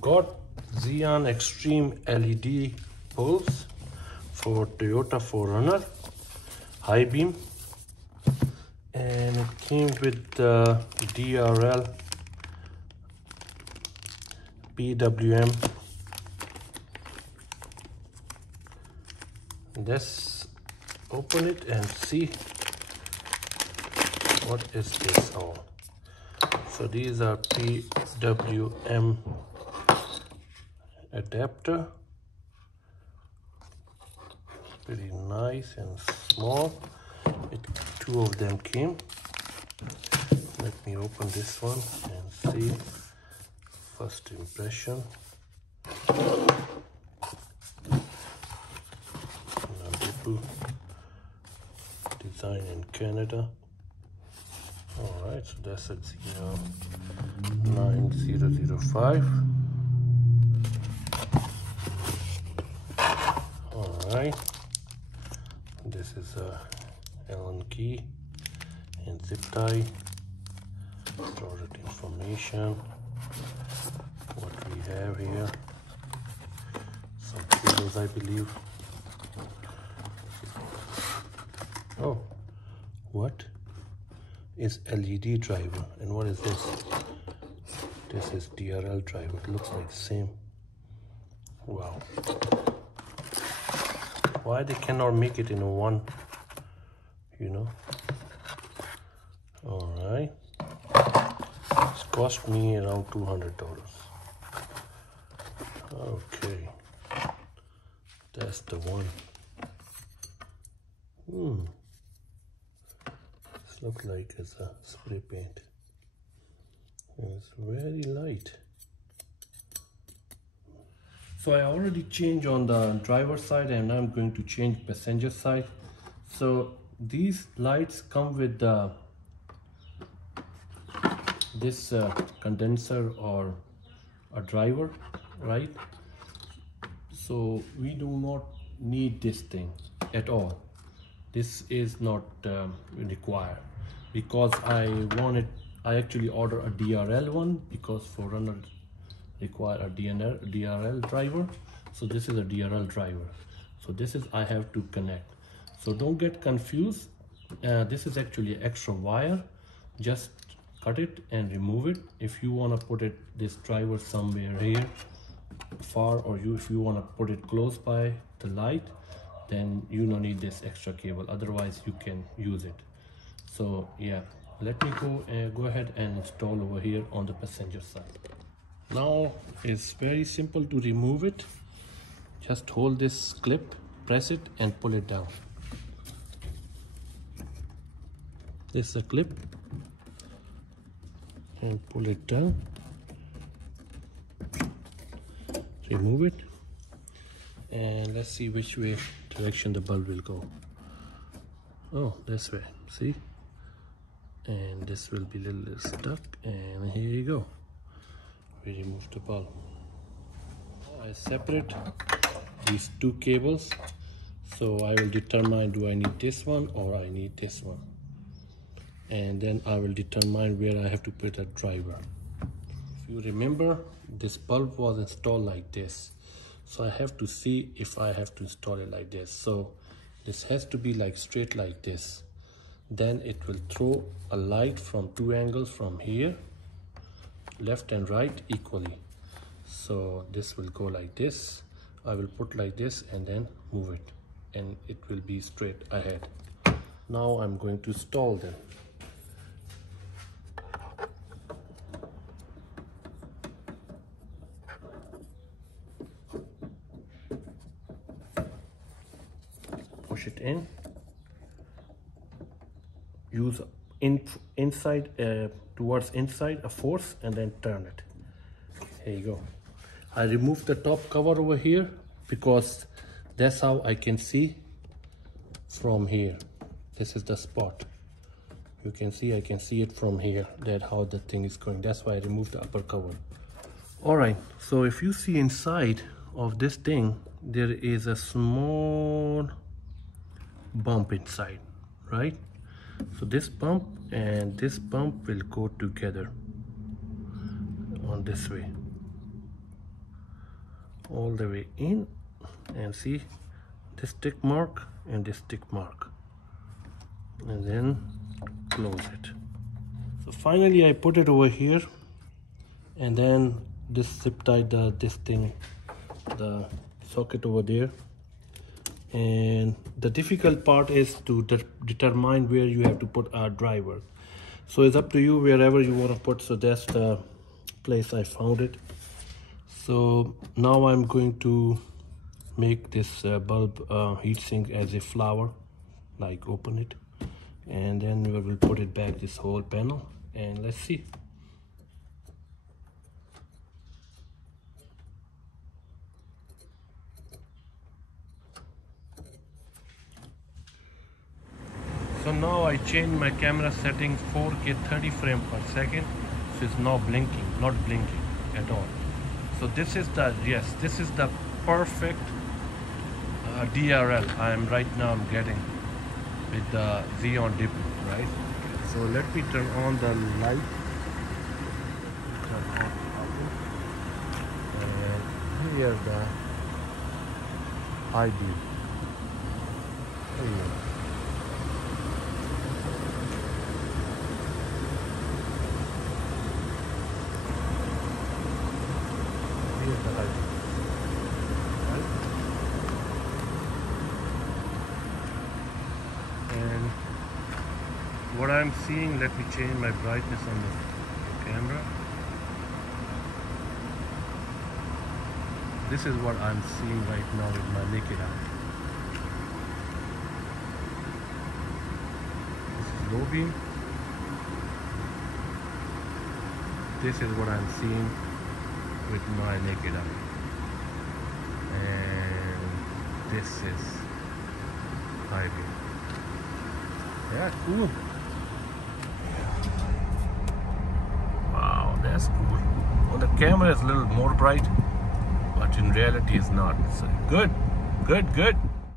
got Xenon Xtreme LED bulbs for Toyota 4Runner high beam, and it came with the DRL PWM. Let's open it and see what is this all. So these are PWM adapter, pretty nice and small. Two of them came. Let me open this one and see first impression. Design in Canada. Alright, so that's a Xenon 9005. Alright, this is a Allen key and zip tie, product information, what we have here, some cables I believe. Oh, what is LED driver, and what is this? This is DRL driver. It looks like the same. Wow, why they cannot make it in one, you know? All right, it's cost me around $200. Okay, that's the one. This looks like it's a spray paint. It's very light. So I already changed on the driver side, and now I'm going to change passenger side. So these lights come with this condenser or a driver, right? So we do not need this thing at all. This is not required, because I actually ordered a DRL one, because 4Runner require a DRL driver. So this is a DRL driver. So this is, I have to connect. So don't get confused. This is actually an extra wire. Just cut it and remove it. If you want to put this driver somewhere here far, or if you want to put it close by the light, then you don't need this extra cable, otherwise you can use it. So yeah, let me go ahead and install over here on the passenger side. Now it's very simple to remove it. Just hold this clip, press it and pull it down. This is a clip, and pull it down, remove it, and let's see which direction the bulb will go. Oh, this way, see? And this will be a little stuck, and here you go. We remove the bulb. I separate these two cables, so I will determine, do I need this one or I need this one, and then I will determine where I have to put a driver. If you remember, this bulb was installed like this, so I have to see if I have to install it like this. So this has to be like straight like this. Then it will throw a light from two angles, from here, left and right equally. So this will go like this. I will put like this and then move it, and it will be straight ahead. Now I'm going to install them. Push it in, use inside towards inside a force, and then turn it. Here you go. I removed the top cover over here because that's how I can see from here. This is the spot. You can see, I can see it from here, that how the thing is going. That's why I removed the upper cover. All right, so if you see inside of this thing, there is a small bump inside, right? So this bump and this bump will go together on this way. all the way in, and see this tick mark and this tick mark, and then close it. So finally I put it over here, and then this zip tied the socket over there. And the difficult part is to determine where you have to put our driver. So it's up to you wherever you want to put. So that's the place I found it. So now I'm going to make this bulb heatsink as a flower, like open it, and then we will put it back, this whole panel, and let's see. So now I changed my camera setting 4K 30 frames per second. So it's now blinking, not blinking at all. So this is the, yes, this is the perfect DRL I'm getting with the Xenon dip, right? So let me turn on the light. Turn on and here the high beam. There you go. Here's the high beam. And what I'm seeing, let me change my brightness on the camera. This is what I'm seeing right now with my naked eye. This is low beam. This is what I'm seeing with my naked eye. And this is high beam. Yeah, cool. Wow, that's cool. Well, the camera is a little more bright, but in reality it's not. So good, good, good.